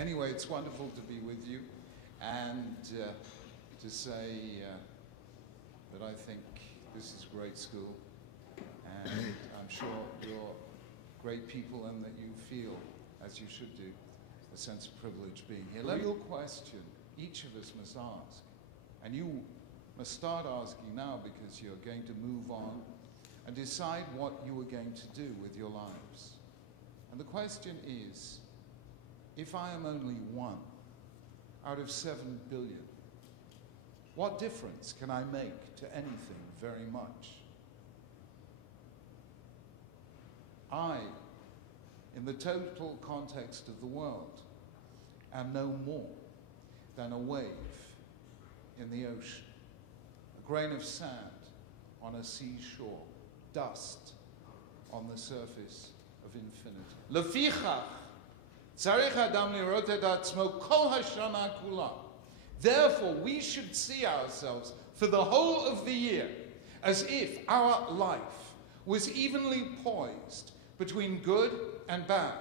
Anyway, it's wonderful to be with you and to say that I think this is a great school, and I'm sure you're great people and that you feel, as you should do, a sense of privilege being here. The real question each of us must ask, and you must start asking now because you're going to move on and decide what you are going to do with your lives. And the question is, if I am only one out of 7 billion, what difference can I make to anything very much? I, in the total context of the world, am no more than a wave in the ocean, a grain of sand on a seashore, dust on the surface of infinity. Lefichach tzarich adam lirot et atzmo kol hashana kula. Therefore, we should see ourselves for the whole of the year as if our life was evenly poised between good and bad,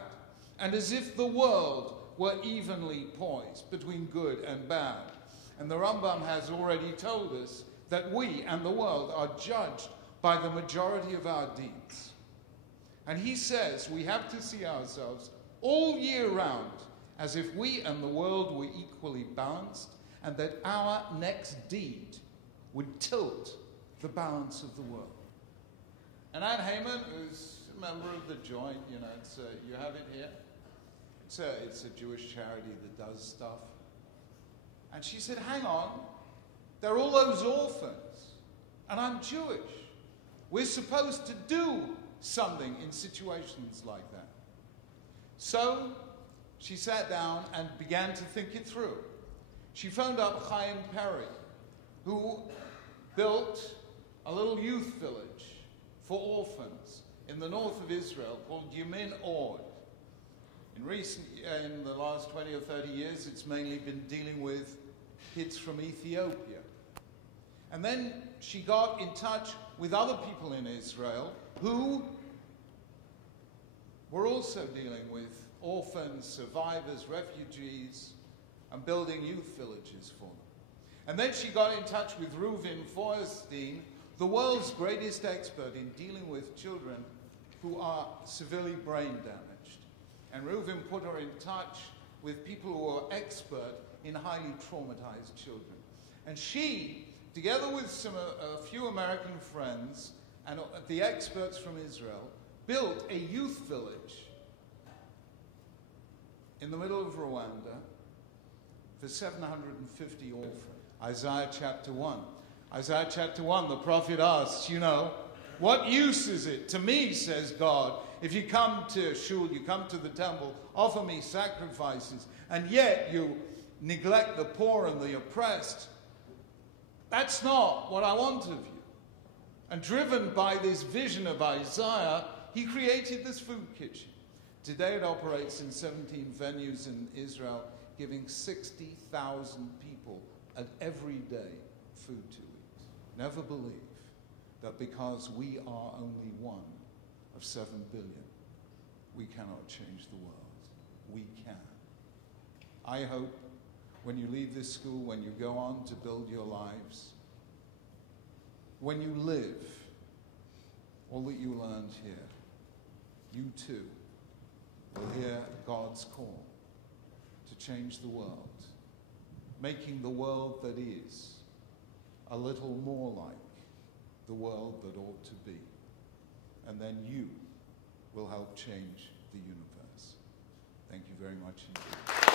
and as if the world were evenly poised between good and bad. And the Rambam has already told us that we and the world are judged by the majority of our deeds. And he says we have to see ourselves all year round as if we and the world were equally balanced, and that our next deed would tilt the balance of the world. And Anne Heyman, who's a member of the Joint, you know, you have it here. It's a Jewish charity that does stuff. And she said, hang on, there are all those orphans, and I'm Jewish. We're supposed to do something in situations like that. So she sat down and began to think it through. She phoned up Chaim Perry, who built a little youth village for orphans in the north of Israel called Yamin Ord. In the last 20 or 30 years, it's mainly been dealing with kids from Ethiopia. And then she got in touch with other people in Israel who were also dealing with orphans, survivors, refugees, and building youth villages for them. And then she got in touch with Reuven Feuerstein, the world's greatest expert in dealing with children who are severely brain damaged. And Reuven put her in touch with people who are expert in highly traumatized children. And she, together with a few American friends and the experts from Israel, built a youth village in the middle of Rwanda for 750 orphans. Isaiah chapter 1. Isaiah chapter 1, the prophet asks, you know, what use is it to me, says God, if you come to Shul, you come to the temple, offer me sacrifices, and yet you neglect the poor and the oppressed? That's not what I want of you. And driven by this vision of Isaiah, he created this food kitchen. Today it operates in 17 venues in Israel, giving 60,000 people every day food to eat. Never believe that because we are only one of 7 billion, we cannot change the world. We can. I hope when you leave this school, when you go on to build your lives, when you live all that you learned here, you too will hear God's call to change the world, making the world that is a little more like the world that ought to be. And then you will help change the universe. Thank you very much indeed.